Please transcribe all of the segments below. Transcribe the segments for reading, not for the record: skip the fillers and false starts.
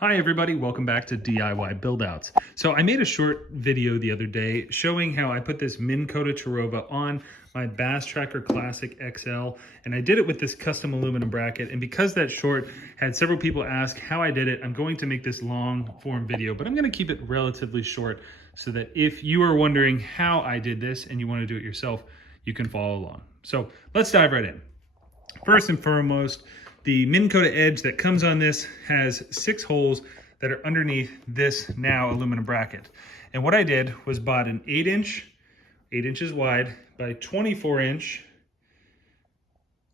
Hi everybody, welcome back to DIY Buildouts. So I made a short video the other day showing how I put this Minn Kota Terrova on my Bass Tracker Classic XL, and I did it with this custom aluminum bracket. And because that short had several people ask how I did it, I'm going to make this long form video, but I'm going to keep it relatively short so that if you are wondering how I did this and you want to do it yourself, you can follow along. So let's dive right in. First and foremost, the Minn Kota edge that comes on this has 6 holes that are underneath this now aluminum bracket. And what I did was bought an 8-inch, 8 inches wide by 24-inch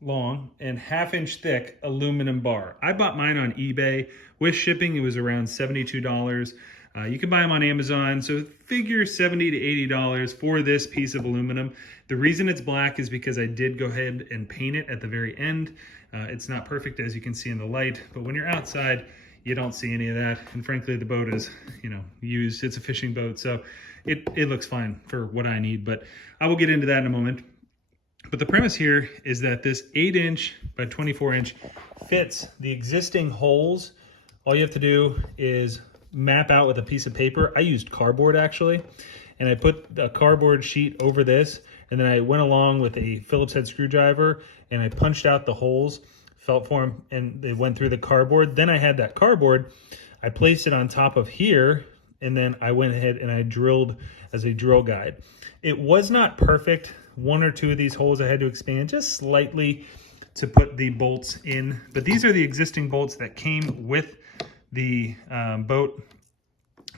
long and 1/2-inch thick aluminum bar. I bought mine on eBay. With shipping, it was around $72. You can buy them on Amazon, so figure $70 to $80 for this piece of aluminum. The reason it's black is because I did go ahead and paint it at the very end. It's not perfect, as you can see in the light, but when you're outside, you don't see any of that. And frankly, the boat is, used. It's a fishing boat, so it looks fine for what I need, but I will get into that in a moment. But the premise here is that this 8-inch by 24-inch fits the existing holes. All you have to do is map out with a piece of paper. I used cardboard actually, and I put a cardboard sheet over this, and then I went along with a Phillips head screwdriver and I punched out the holes, felt for them, and they went through the cardboard. Then I had that cardboard, I placed it on top of here, and then I went ahead and I drilled as a drill guide. It was not perfect. 1 or 2 of these holes I had to expand just slightly to put the bolts in, but these are the existing bolts that came with the boat.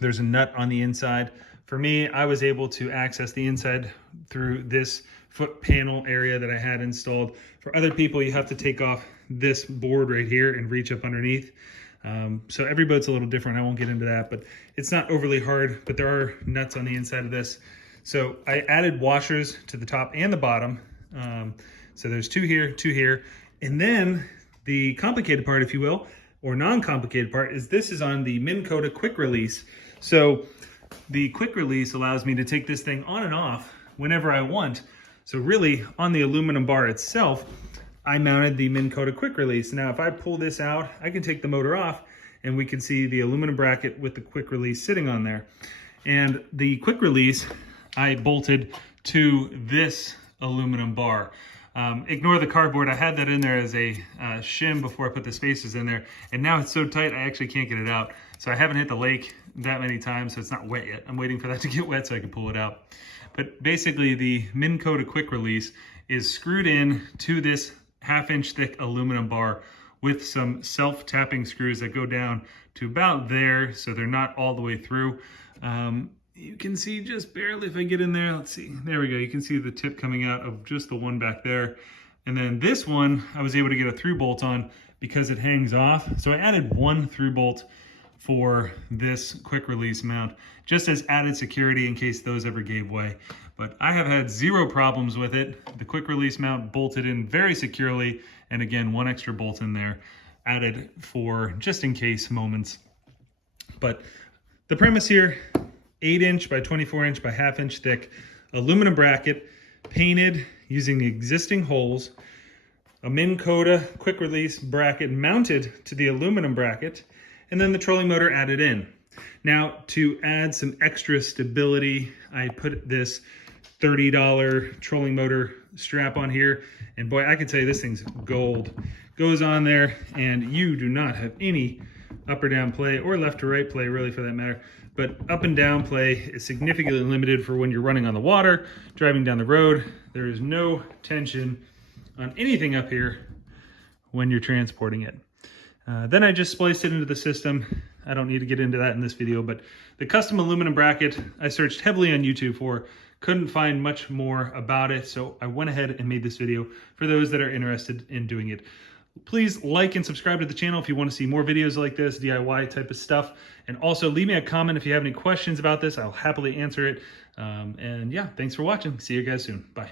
There's a nut on the inside. For me, I was able to access the inside through this foot panel area that I had installed. For other people, you have to take off this board right here and reach up underneath. So every boat's a little different. I won't get into that, but it's not overly hard, but there are nuts on the inside of this. So I added washers to the top and the bottom. So there's 2 here, 2 here. And then the complicated part, if you will, or non-complicated part, is this is on the Minn Kota quick release. So the quick release allows me to take this thing on and off whenever I want. So really, on the aluminum bar itself, I mounted the Minn Kota quick release. Now, if I pull this out, I can take the motor off and we can see the aluminum bracket with the quick release sitting on there. And the quick release, I bolted to this aluminum bar. Ignore the cardboard. I had that in there as a shim before I put the spacers in there, and now it's so tight I actually can't get it out. So I haven't hit the lake that many times, so it's not wet yet. I'm waiting for that to get wet so I can pull it out. But basically, the Minn Kota quick release is screwed in to this 1/2-inch thick aluminum bar with some self-tapping screws that go down to about there, so they're not all the way through. You can see just barely if I get in there. Let's see. There we go. You can see the tip coming out of just the one back there. And then this one, I was able to get a through bolt on because it hangs off. So I added 1 through bolt for this quick release mount, just as added security in case those ever gave way. But I have had 0 problems with it. The quick release mount bolted in very securely. And again, 1 extra bolt in there added for just in case moments. But the premise here, 8-inch by 24-inch by 1/2-inch thick aluminum bracket, painted using the existing holes, a Minn Kota quick release bracket mounted to the aluminum bracket, and then the trolling motor added in. Now, to add some extra stability, I put this $30 trolling motor strap on here, and boy, I can tell you this thing's gold. Goes on there, and you do not have any up or down play, or left to right play really for that matter, but up and down play is significantly limited for when you're running on the water, driving down the road. There is no tension on anything up here when you're transporting it. Then I just spliced it into the system. I don't need to get into that in this video, but the custom aluminum bracket, I searched heavily on YouTube for, couldn't find much more about it, so I went ahead and made this video for those that are interested in doing it. Please like and subscribe to the channel if you want to see more videos like this, DIY type of stuff. And also leave me a comment if you have any questions about this. I'll happily answer it. And yeah, thanks for watching. See you guys soon. Bye.